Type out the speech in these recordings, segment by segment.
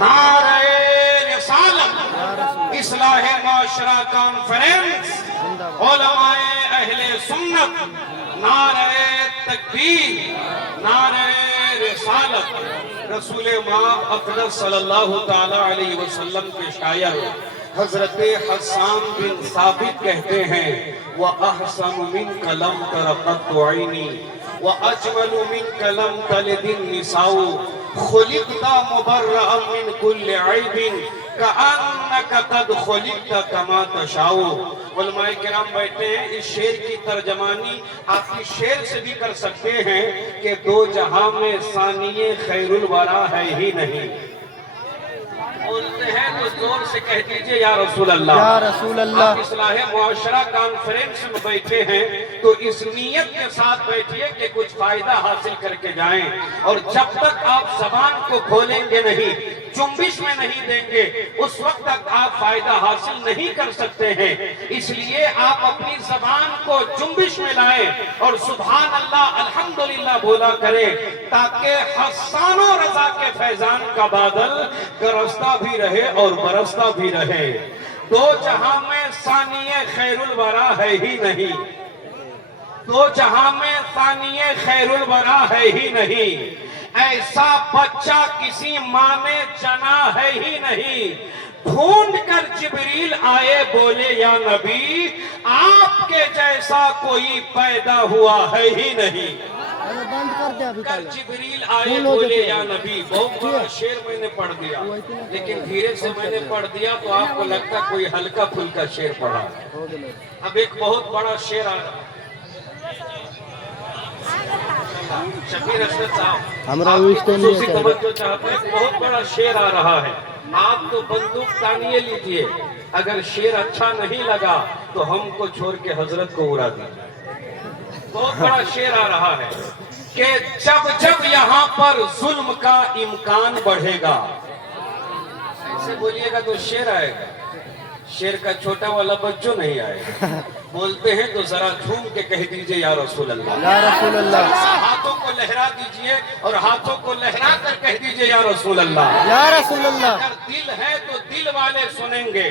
نعرہ رسالت، اصلاح معاشرہ کانفرنس، علماء اہل سنت، نعرہ تکبیر، نعرہ رسالت۔ رسول مآب اقدس صلی اللہ تعالی علیہ وسلم کے شاعر حضرت حسان بن ثابت کہتے ہیں وَأَحْسَنُ مِنْكَ لَمْ تَرَ قَطُّ عَيْنِي وَأَجْمَلُ مِنْكَ لَمْ تَلِدِ النِّسَاءُ خُلِقْتَ مُبَرَّأً مِنْ كُلِّ عَيْبٍ كَأَنَّكَ قَدْ خُلِقْتَ كَمَا تَشَاءُ۔ علماء کرام بیٹھے ہیں، اس شعر کی ترجمانی آپ کی شعر سے بھی کر سکتے ہیں کہ دو جہاں میں ثانیہ خیر الورا ہے ہی نہیں۔ بولتے ہیں تو زور سے کہہ دیجئے یا رسول اللہ، یا رسول اللہ۔ آپ اصلاح معاشرہ کانفرنس میں بیٹھے ہیں تو اس نیت کے ساتھ بیٹھیے کہ کچھ فائدہ حاصل کر کے جائیں، اور جب تک آپ زبان کو کھولیں گے نہیں، جنبش میں نہیں دیں گے، اس وقت تک آپ فائدہ حاصل نہیں کر سکتے ہیں۔ اس لیے آپ اپنی زبان کو جنبش میں لائیں اور سبحان اللہ الحمدللہ بولا کریں، تاکہ حسان و رضا کے فیضان کا بادل گرستا بھی رہے اور برستا بھی رہے۔ دو جہاں میں ثانیہ خیر الورا ہے ہی نہیں، دو جہاں میں ثانیہ خیر الورا ہے ہی نہیں، ایسا بچہ کسی ماں نے جنا ہے ہی نہیں۔ ڈھونڈ کر جبریل آئے بولے یا نبی آپ کے جیسا کوئی پیدا ہوا ہے ہی نہیں۔ بند کر دے ابھی کر جبریل آئے بولے یا نبی، بہت بڑا شعر میں نے پڑھ دیا، لیکن دھیرے سے میں نے پڑھ دیا تو آپ کو لگتا کوئی ہلکا پھلکا شعر پڑھا۔ اب ایک بہت بڑا شعر آ رہا شبیر اشرف صاحب، آپ کی خصوصی توجہ چاہتے ہیں، بہت بڑا شعر آ رہا ہے، آپ تو بندوق تانیے لیجئے، اگر شعر اچھا نہیں لگا تو ہم کو چھوڑ کے حضرت کو اڑا دیجئے۔ بہت بڑا شعر آ رہا ہے کہ جب جب یہاں پر ظلم کا امکان بڑھے گا، ایسے بولیے گا تو شعر آئے گا، شعر کا چھوٹا والا بچوں نہیں آئے گا۔ بولتے ہیں تو ذرا جھوم کے کہہ دیجئے یا رسول اللہ، یا رسول اللہ، ہاتھوں کو لہرا دیجئے اور ہاتھوں کو لہرا کر کہہ دیجئے یا رسول اللہ، یا رسول اللہ۔ اگر دل ہے تو دل والے سنیں گے،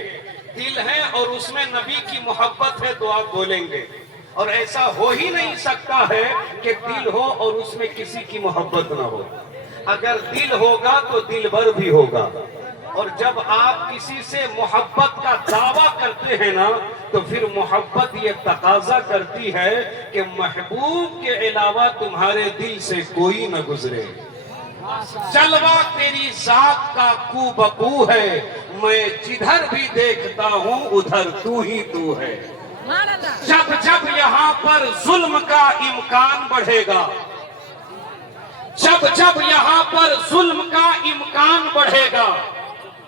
دل ہے اور اس میں نبی کی محبت ہے تو آپ بولیں گے، اور ایسا ہو ہی نہیں سکتا ہے کہ دل ہو اور اس میں کسی کی محبت نہ ہو۔ اگر دل ہوگا تو دل بر بھی ہوگا، اور جب آپ کسی سے محبت کا دعویٰ کرتے ہیں نا تو پھر محبت یہ تقاضا کرتی ہے کہ محبوب کے علاوہ تمہارے دل سے کوئی نہ گزرے۔ جلوہ تیری ذات کا کو بکو ہے، میں جدھر بھی دیکھتا ہوں ادھر تو ہی تو ہے۔ جب جب یہاں پر ظلم کا امکان بڑھے گا، جب جب یہاں پر ظلم کا امکان بڑھے گا،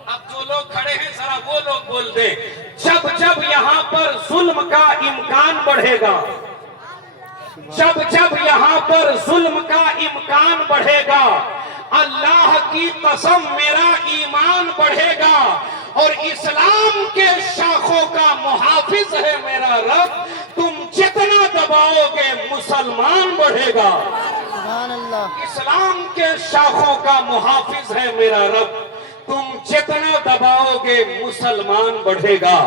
اب جو لوگ کھڑے ہیں ذرا وہ لوگ بول دیں، جب جب یہاں پر ظلم کا امکان بڑھے گا، جب جب یہاں پر ظلم کا امکان بڑھے گا، اللہ کی قسم میرا ایمان بڑھے گا، اور اسلام کے شاخوں کا محافظ ہے میرا رب، تم جتنا دباؤ گے مسلمان بڑھے گا۔ سبحان اللہ۔ اسلام کے شاخوں کا محافظ ہے میرا رب، تم جتنا دباؤ گے مسلمان بڑھے گا،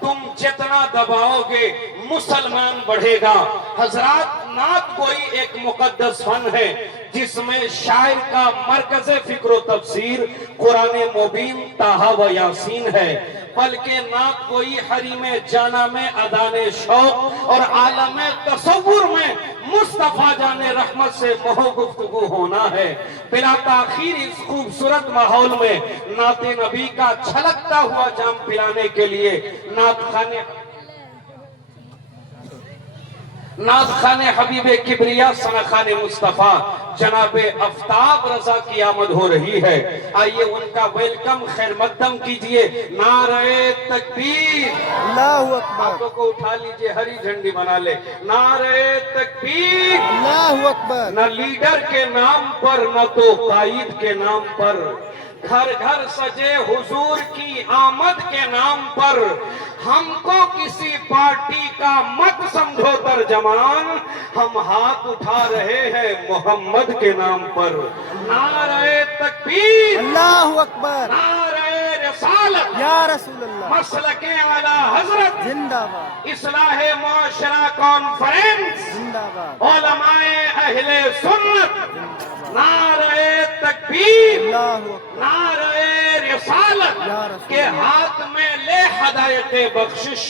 تم جتنا دباؤ گے مسلمان بڑھے گا۔ حضرات، نعت گوئی ایک مقدس فن ہے جس میں شاعر کا مرکز فکر و تفسیر قرآن مبین، طٰہٰ و یاسین ہے، بلکہ نعت گوئی حریم جانا میں ادان شوق اور عالم تصور میں مصطفیٰ جان رحمت سے مہو گفتگو ہونا ہے۔ بلا تاخیر اس خوبصورت ماحول میں نعت نبی کا چھلکتا ہوا جام پلانے کے لیے نعت خان حبیب کبریا سنخان مصطفیٰ جناب آفتاب رضا کی آمد ہو رہی ہے۔ آئیے ان کا ویلکم خیر مقدم کیجئے۔ نعرہ تکبیر، اللہ اکبر، ہاتھوں کو اٹھا لیجئے، ہری جھنڈی بنا لے۔ نعرہ تکبیر، اللہ اکبر۔ نہ لیڈر کے نام پر نہ تو قائد کے نام پر، گھر گھر سجے حضور کی آمد کے نام پر، ہم کو کسی پارٹی کا مت سمجھو ترجمان، ہم ہاتھ اٹھا رہے ہیں محمد کے نام پر۔ نعرہ تکبیر۔ अल्लाहु अकबर नारे रिसालत, या रसूल अल्लाह मसलके आला हजरत, जिंदाबाद इस्लाह मुआशरा कॉन्फ्रेंस, जिंदाबाद उलमाए अहले सुन्नत, नारे तकबीर, अल्लाहु अकबर नारे रिसालत या रसूल के हाथ में ले हदायत बख्शिश।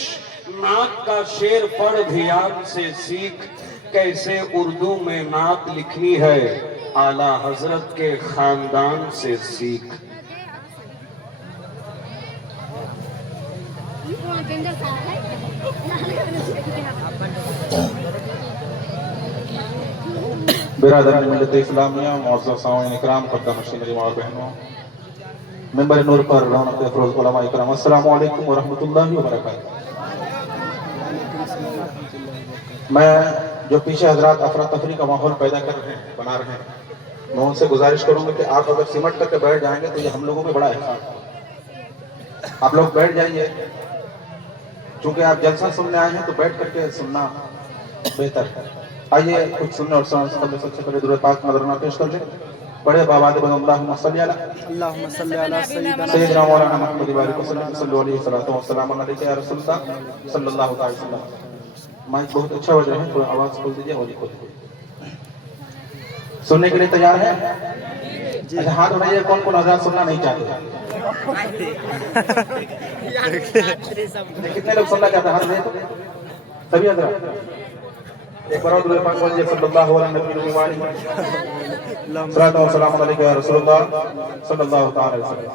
नात का शेर पढ़ ध्यान से सीख, कैसे उर्दू में नात लिखनी है, आला हजरत के खानदान से सीख। बिरादरान मिल्लत इस्लामिया, मुअज़्ज़ज़ सामईन इकराम, क़द्दाम मशीनरी और बहनों, मिंबर नूर पर रौनक अफरोज़ उलमा इकराम, अस्सलामु अलैकुम व रहमतुल्लाहि व बरकातहू। मैं जो पीछे हजरात अफरा तफरी का माहौल पैदा कर रहे हैं, बना रहे हैं, मैं उनसे गुजारिश करूंगा कि आप अगर सिमट करके बैठ जाएंगे तो ये हम लोगों में बड़ा एहसास होगा। आप लोग बैठ जाइए, चूंकि आप जलसा सुनने आए हैं तो बैठ करके सुनना बेहतर है। आइए कुछ सुनने और सुनने से पहले सबसे पहले दुरूद पाक नज़राना पेश कर लें। बड़े बाबाद अल्लाहुम्मा सल्ली अला अल्लाहुम्मा सल्ली अला सय्यिदना मौलाना मुहम्मद व आलिहि वसल्लम सल्लल्लाहु अलैहि वसल्लम अलैका या रसूलल्लाह सल्लल्लाहु अलैहि वसल्लम। माइक बहुत अच्छा बज रहा है, थोड़ा आवाज खोल दीजिए और खोल दीजिए। सुनने के लिए तैयार है? अच्छा हाथ उठाइए, कौन कौन हजरात सुनना नहीं चाहते? कितने लोग सुनना चाहते हैं? हाथ उठाइए तो सभी हजरात। एक बार और दुरूद पाक बोलिए, सल्लल्लाहु अलैहि वसल्लम सल्लल्लाहु अलैहि या रसूलल्लाह सल्लल्लाहु अलैहि वसल्लम।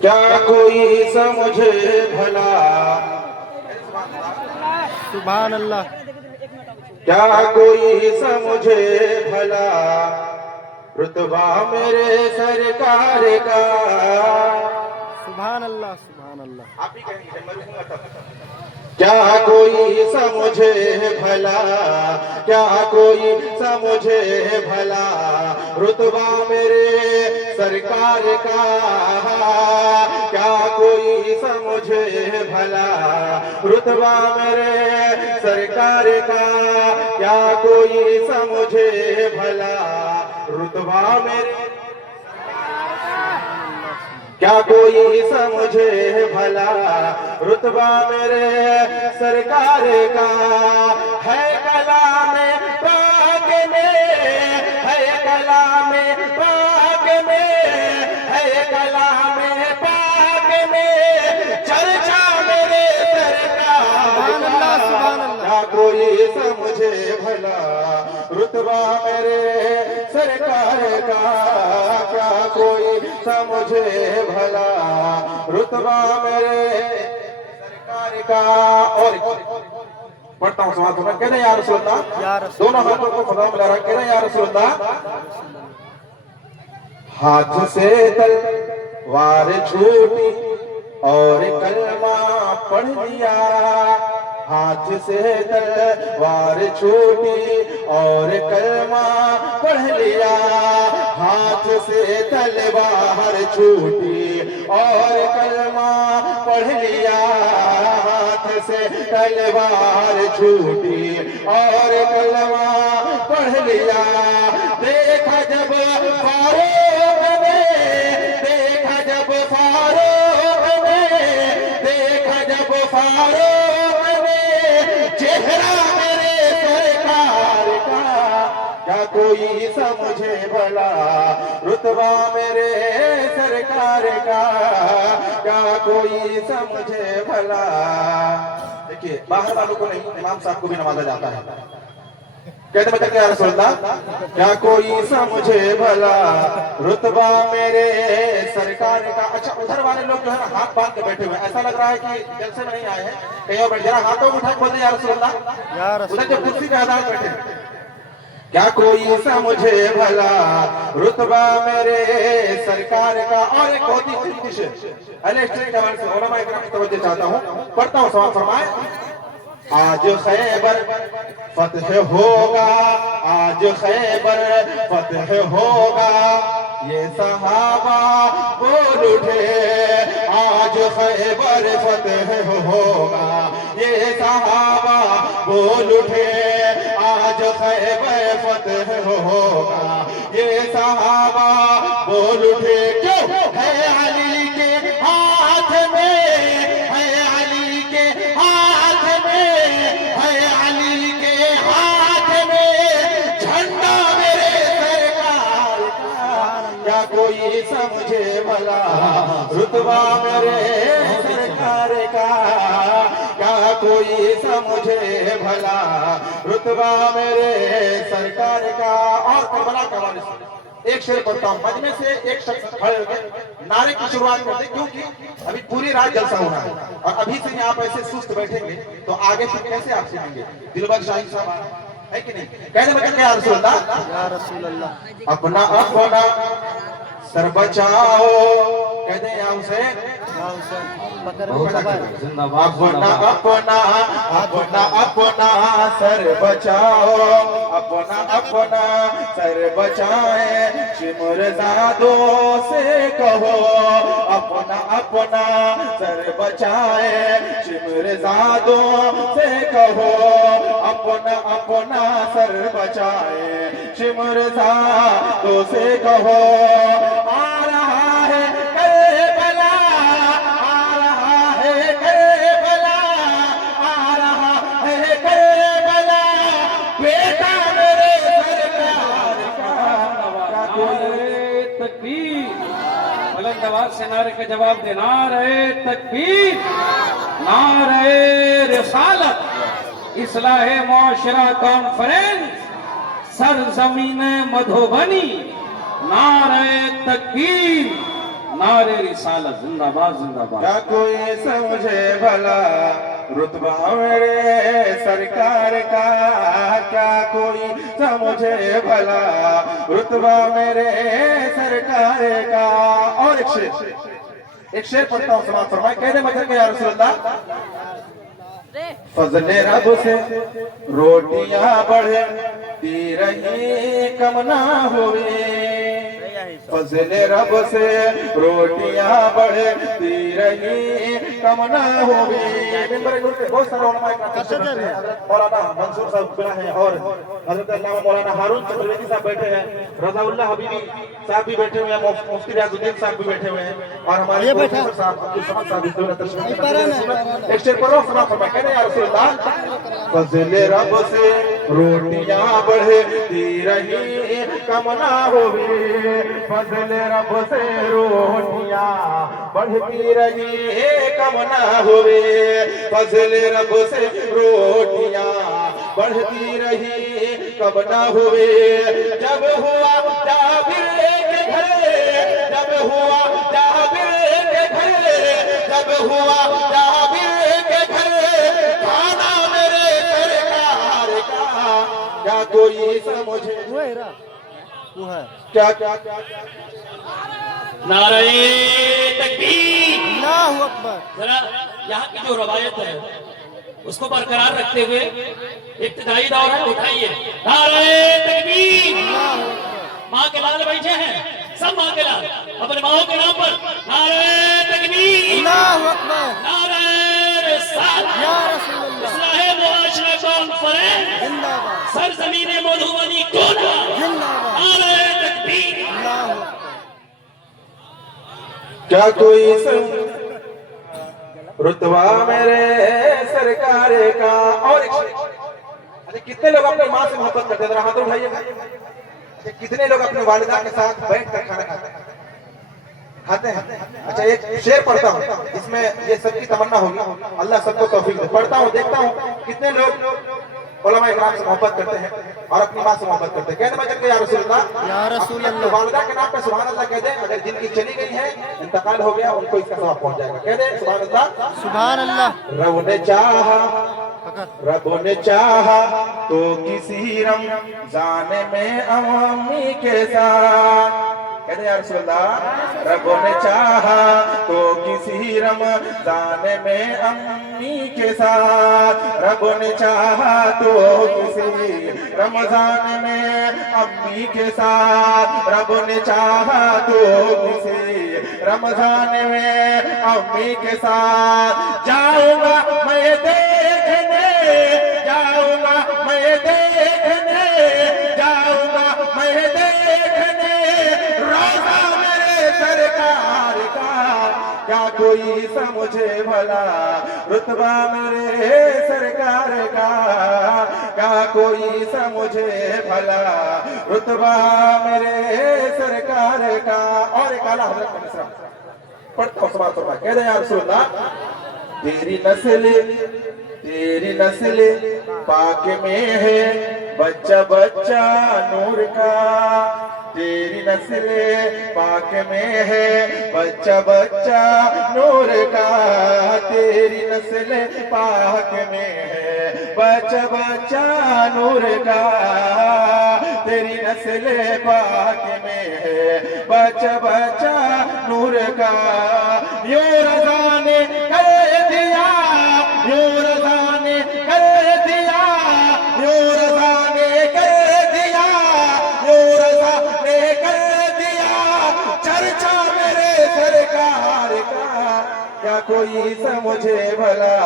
क्या कोई समझे भला, सुभान अल्लाह क्या कोई समझे भला, रुतबा मेरे सरकार का। सुभान अल्लाह सुभान अल्लाह आप ही कहेंगे, मैं लिखूंगा तब। क्या कोई समझे भला, क्या कोई समझे भला, रुतबा मेरे सरकार का। क्या कोई समझे भला, रुतबा मेरे सरकार का। क्या कोई समझे भला, रुतबा मेरे, क्या कोई समझे भला, रुतबा मेरे सरकार का। है कलाम पाक में, है कलाम पाक में, है कलाम पाक में चर्चा मेरे सरकार का। क्या कोई समझे भला, रुतबा मेरे सरकार का। क्या कोई समझे भला, रुतबा मेरे सरकार का। और पढ़ता हूँ समाज में, कहना या रसूलल्लाह, दोनों हाथों को खुदा मिला रहा, कहना या रसूलल्लाह। हाथ से तलवार छूटी और कलमा पढ़ लिया। हाथ से तलवार छूटी और कलमा पढ़ लिया। हाथ से तलवार छूटी और कलमा पढ़ लिया। हाथ से तलवार छूटी और कलमा पढ़ लिया। देखा जब फारूक ने, देखा जब फारूक ने, देखा जब फारूक ने चेहरा मेरे सरकार का। क्या कोई समझे भला, रुतबा मेरे सरकार का। क्या कोई समझे भला। देखिए बाहर वालों को नहीं, इमाम साहब को भी नवाजा जाता है। कहते बच्चे क्या रसूलल्लाह, क्या कोई समझे भला, रुतबा मेरे सरकार का। अच्छा उधर वाले लोग जो है ना हाथ बांध के बैठे हुए, ऐसा लग रहा है कि जलसे में नहीं आए हैं। कहीं और बैठ, जरा हाथों को उठा के बोलते या रसूलल्लाह। उधर जो कुर्सी पे हजरात बैठे, क्या कोई समझे भला, रुतबा मेरे सरकार का। और एक बहुत ही अच्छी से उलमा इकराम की तवज्जो चाहता हूँ, पढ़ता हूँ, सवाल फरमाए। आज खैबर फतह होगा, आज खैबर फतह होगा, ये सहाबा बोल उठे। आज खैबर फतह होगा, ये सहाबा बोल उठे। आज खैबर फतह होगा, ये सहाबा बोल उठे क्यों है अली के हाथ में, है अली के हाथ में, है अली के हाथ में झंडा मेरे सरकार का। क्या कोई समझे भला रुतबा मेरे सरकार का, क्या कोई समझे भला रुतबा मेरे सरकार का। और करबला का वारिस एक शेर पढ़ता हूं, मजमे से एक शख्स खड़े होकर नारे की शुरुआत करते, क्योंकि अभी पूरी रात जलसा होना है और अभी से आप ऐसे सुस्त बैठेंगे तो आगे से कैसे आप सीखेंगे। दिलबर शाही साहब है कि नहीं, कहने में क्या रसूल अल्लाह, या रसूल अल्लाह। अपना अपना सर बचाओ, कहते हैं या हुसैन, या हुसैन, बकर अपना बकर। अपना अपना अपना सर बचाओ, अपना अपना सर बचाए शिमरजादों से कहो, अपना अपना सर बचाए शिमरजादों से कहो, अपना अपना सर बचाए शिमरजादों से कहो। आ रहा है करबला, आ रहा है करबला, आ रहा है करबला, बेटा मेरे सरकार का। नारे तकबीर, बुलंद आवाज से नारे का जवाब दे। नारे तकबीर, नारे रिसालत, इस्लाहे मुआशरा कॉन्फ्रेंस, सरजमीन मधुबनी, नारे तकबीर, नारे रिसालत, जिंदाबाद जिंदाबाद। क्या कोई समझे भला रुतबा मेरे सरकार का, क्या कोई समझे भला रुतबा मेरे सरकार का। और एक शेर पढ़ता हूँ, समाज फरमाए, कहने मतलब या रसूल अल्लाह, फजले रब से रोटियां बढ़ती रही कम ना हुई, फजले रब से रोटियां बढ़ती रही कम ना हुई। बहुत सारे उलमा मौलाना मंसूर साहब बैठे हैं और हजरत अल्लामा मौलाना हारून चतुर्वेदी साहब बैठे हैं, रजाउल्लाह हबीबी साहब भी बैठे हुए हैं, मुफ्ती रियाजुद्दीन साहब भी बैठे हुए हैं और हमारे प्रोफेसर साहब अब्दुल समद साहब भी तशरीफ। एक शेर पढ़ो, सुना फरमाए, कहने या रसूल अल्लाह, फजले रब से रोटियां बढ़ती रही कम ना हुई, फजले रब से रोटियां बढ़ती रही कम ना हुई, फजले रब से रोटियां बढ़ती रही कब ना हुई। जब हुआ जाबिर के घर, जब हुआ जाबिर के घर, जब हुआ जाबिर के घर खाना मेरे सरकार का। क्या कोई समझे वो है रा, वो है। क्या क्या क्या नारे तकबीर। अल्लाहु अकबर। जरा यहाँ की जो रवायत है उसको बरकरार रखते हुए इब्तिदाई दौर है, उठाइए नारे तकबीर। माँ के लाल बैठे हैं, सब माँ के लाल अपने माओ के नाम पर नारे तकबीर, अल्लाहु अकबर। नारे रिसालत, या रसूल अल्लाह। इस्लाहे मुआशरा कॉन्फ्रेंस, जिंदाबाद सरजमीन मधुबनी कोना, जिंदाबाद। नारे तकबीर। अल्लाहु अकबर। क्या कोई रुतबा मेरे सरकार का। और एक अच्छा, कितने लोग अपनी माँ से मोहब्बत करते हैं, जरा हाथ उठाइए। अच्छा, कितने लोग अपनी वालिदा के साथ बैठ कर खाना खाते हैं, खाते हैं। अच्छा, एक शेर पढ़ता हूँ, इसमें ये सबकी तमन्ना होगी, अल्लाह सबको तौफीक दे। पढ़ता हूँ, देखता हूँ कितने लोग उलमा इकराम से मोहब्बत करते हैं और अपनी माँ से मोहब्बत करते हैं। कहने में जब या रसूल अल्लाह, या रसूल अपनी अल्लाह। वालिदा के नाम पे सुभान अल्लाह कह दे, अगर जिनकी चली गई है, इंतकाल हो गया, उनको इसका सवाब पहुंच जाएगा। कह दे सुभान अल्लाह। सुभान अल्लाह। रब ने चाहा, पकड़। रब ने चाहा तो किसी रमजान में अम्मी के साथ, कहते या रसूल अल्लाह, रब ने चाहा तो किसी रमजान में अम्मी के साथ, रब ने चाहा तो किसी रमजान में अम्मी के साथ, रब ने चाहा तो किसी रमजान में अम्मी के साथ। जाऊंगा मैं देखने, जाऊंगा मैं देखने, जाऊंगा मैं देखने रोजा कोई समझे भला रुतबा मेरे सरकार का, क्या कोई समझे भला रुतबा मेरे सरकार का। और एक आला हजरत का मिसरा पढ़ता हूँ, समाप्त फरमाए। कह दे या रसूल अल्लाह, तेरी नस्ल पाक में है बच्चा बच्चा नूर का, तेरी नस्ल पाक में है बच्चा बच्चा नूर का, तेरी नस्ल पाक में है बच्चा बच्चा नूर का, तेरी नस्ल पाक में है बच्चा बच्चा नूर का। यो रज़ा ने कर दिया, यो रज़ा ने कर दिया, यो रज़ा ने कर दिया, यो रज़ा ने कर दिया चर्चा मेरे सरकार का, क्या कोई समझे भला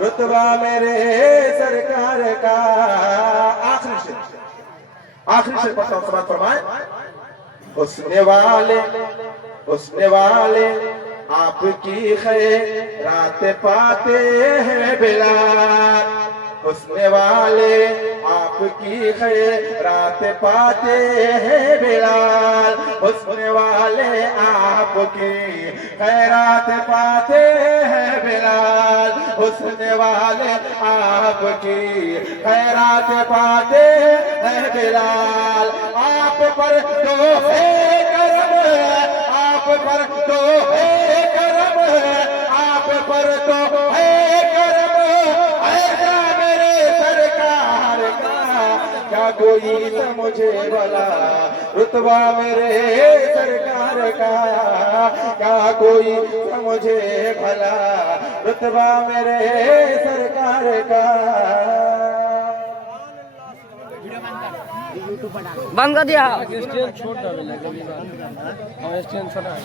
रुतबा मेरे सरकार का। आखिरी शेर पढ़ता हूं, समाप्त फरमाए। उसने वाले आपकी खैरात पाते हैं बिलाल, उसने वाले आपकी खैरात पाते हैं बिलाल, उसने वाले आपकी खैरात पाते हैं बिलाल, उसने वाले आपकी खैरात पाते हैं बिलाल। आप पर तो है करम, आप पर तो है करम, आप पर तो है करम ऐसा मेरे सरकार का, क्या कोई समझे भला रुतबा मेरे सरकार का, क्या कोई समझे भला रुतबा मेरे सरकार का। बंद कर दिया। स्टैंड छोड़ दो, स्टैंड छोटा है।